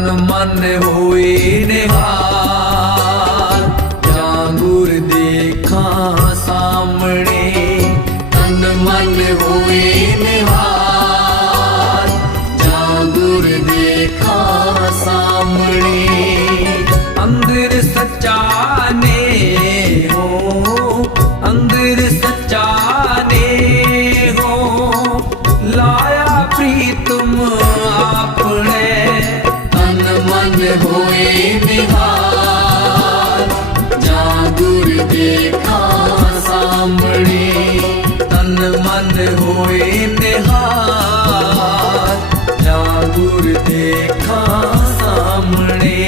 ਤਨ ਮਨ ਹੋਏ ਨਿਹਾਲ। ਜਾਂ ਗੁਰ ਦੇਖਾਂ ਸਾਹਮਣੇ, ਤਨ ਮਨ ਹੋਏ ਨਿਹਾਲ। ਜਾਂ ਗੁਰ ਦੇਖਾਂ ਸਾਹਮਣੇ, ਅੰਦਰ ਸੱਚਾ ਨੇ ਹੋ, ਅੰਦਰ ਵਿਹਾਰ ਜਾਗੁਰ ਦੇਖਾਂ ਸਾਹਮਣੇ ਤਨ ਮਨ ਹੋਏ ਨਿਹਾਰ ਜਾਗੁਰ ਦੇਖਾਂ ਸਾਹਮਣੇ